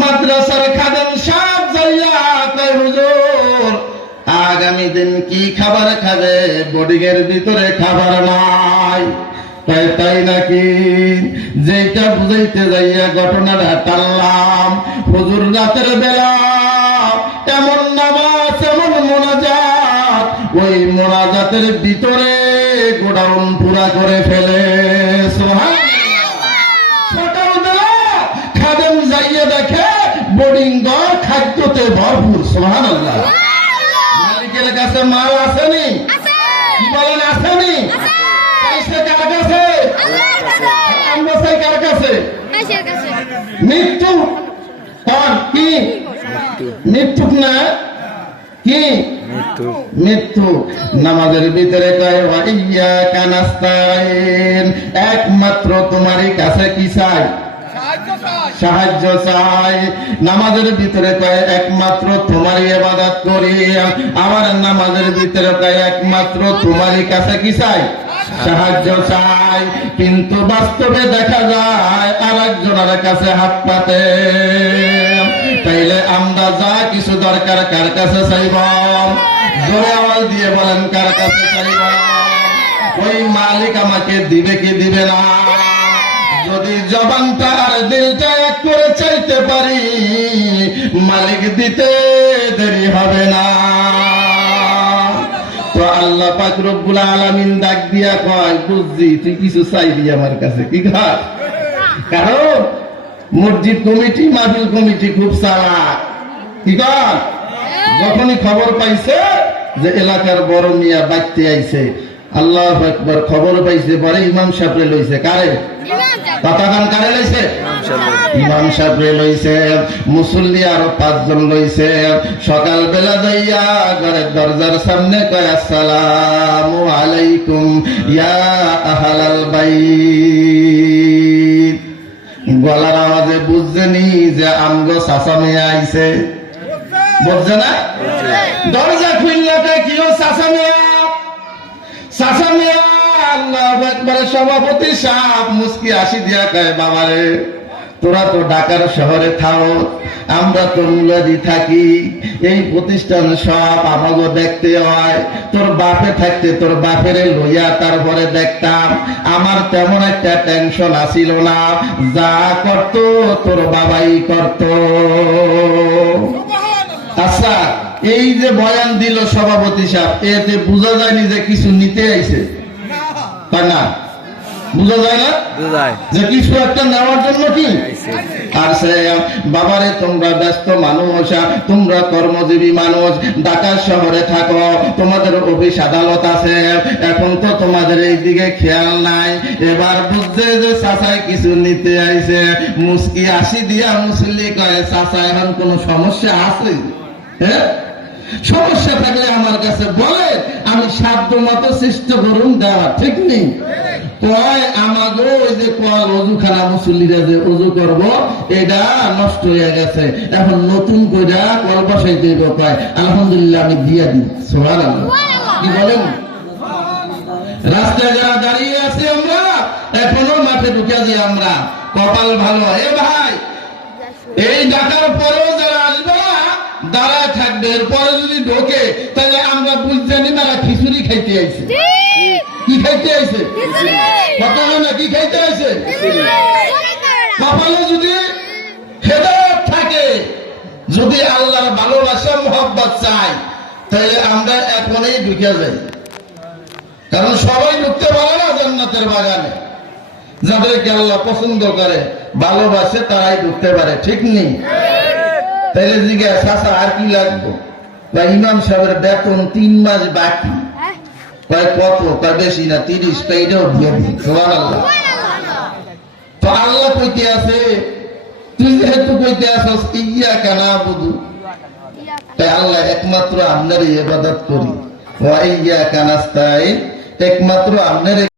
মাদ্রাসার খাদেম সাহেব যাইয়া কয়, হুজুর, আগামী দিন কি খাবার খাবে? বোর্ডিং এর ভিতরে খাবার নাই। তাই তাই নাকি? যেটা বুঝাইতে যাইয়া ঘটনাটা টানলাম। হুজুর, রাতের বেলা এমন নামাজ, এমন মোনাজাত, ওই মোনাজাতের ভিতরে গোডাউন পুরা করে ফেলে সুবহানাল্লাহ। সকালবেলা খাদেম যাইয়ে দেখে বোর্ডিং ঘর খাদ্যতে ভরপুর সোহান আল্লাহ মালিকের কাছে মাল আসেনি। কি বলেন আসেনি? কার কাছে? আমরা চাই কার কাছে? মৃত্যু? কর? কি? মৃত্যু না? কি? মৃত্যু। নামাজের ভিতরে কয় ওয়া ইয়্যাকা নাস্তাইন একমাত্র তোমারই কাছে কি চাই? সাহায্য চাই। নামাজের ভিতরে কয় একমাত্র তোমারই ইবাদত করি। আমার নামাজের ভিতরে কয় একমাত্র তোমারই কাছে কি চাই? সাহায্য চাই। কিন্তু বাস্তবে দেখা যায় আর একজনের কাছে হাত পাতে। তাইলে আমরা যা কিছু দরকার কার কাছে চাইব? জোরে আওয়াজ দিয়ে বলেন, কার কাছে চাইব? ওই মালিক আমাকে দিবে কি দিবে না? জবানটা দিলটা এক করে চাইতে পারি। মালিক দিতে দেরি হবে না। তো আল্লাহ আলামিন ডাক দিয়া কয়, বুঝছি, তুই কিছু চাইবি আমার কাছে, কি কর কারণ মসজিদ কমিটি, মাহফিল কমিটি খুব চালাক। কি যখনই খবর পাইছে যে এলাকার বড় মিয়া বাড়তে আইছে আল্লাহ একবার খবর পাইছে, পরে ইমাম সাহেবরে লইছে। কারে? গলার আওয়াজে বুঝছেনি যে আমগো চাচা মেয়ে আইছে। বুঝছে না? দরজা খুললে কিও চাচা সভাপতি সাপ মুসকি আসি দিয়া বাবারে তোরা তো ঢাকার শহরে থাও, আমরা তো মুলাদি থাকি, এই প্রতিষ্ঠান সব আমাকে দেখতে হয়, তোর বাপে থাকতে তোর বাপেরে লইয়া দেখতাম, আমার তেমন একটা টেনশন আসিল না, যা করত তোর বাবাই করত। এই যে বয়ান দিল সভাপতি সাহেব এতে বোঝা যায়নি যে কিছু নিতে আইছে। তাই না। বোঝা যায় না? যে কিছু একটা নেওয়ার জন্য কি? আর সে বাবারে তোমরা ব্যস্ত মানুষ তোমরা কর্মজীবী মানুষ ঢাকা শহরে থাকো তোমাদের অফিস আদালত আছে এখন তো তোমাদের এই দিকে খেয়াল নাই। এবার বুঝছে যে চাচাই কিছু নিতে আইছে। মুসকি আসি দিয়া মুসলি কয় চাচা এখন কোনো সমস্যা আছে? হ্যাঁ? সমস্যা থাকলে আমার কাছে বলে আমি সাধ্য মতো চেষ্টা করুন দেওয়া ঠিক নেই কয় আমাগো ওই যে কল অজুখানা মুসল্লিরা যে অজু করব এটা নষ্ট হয়ে গেছে। এখন নতুন করে কল বসাইতে হইব কয় আলহামদুলিল্লাহ আমি দিয়া দিই সোহান কি বলেন? রাস্তায় যারা দাঁড়িয়ে আছি আমরা এখনও মাঠে ঢুকে দিই আমরা। কপাল ভালো। এ ভাই এই ডাকার পরেও যারা দাঁড়ায় থাকবে এরপরে যদি ঢোকে তাহলে আমরা বুঝতে নি না খিচুড়ি খাইতে আইছে। কি খাইতে আইছে? কত না কি খাইতে আইছে? কপালে যদি হেদায়ত থাকে যদি আল্লাহর ভালোবাসা মোহাব্বত চাই তাহলে আমরা এখনই ঢুকে যাই। কারণ সবাই ঢুকতে পারে না জান্নাতের বাগানে। যাদেরকে আল্লাহ পছন্দ করে ভালোবাসে তারাই ঢুকতে পারে ঠিক নেই? তাইলে জিজ্ঞাসা আর কি লাগবো? বা ইমাম সাহেবের বেতন তিন মাস বাকি। কয় কত? কয় বেশি না তিরিশ পেইটাও দিয়ে দিই। সোমান আল্লাহ তো আল্লাহ কইতে আছে তুই যেহেতু কইতে আসস ইয়া কানা বুধু তাই আল্লাহ একমাত্র আপনার ইবাদত করি। ওয়া ইয়া কানাস্তাই একমাত্র আপনার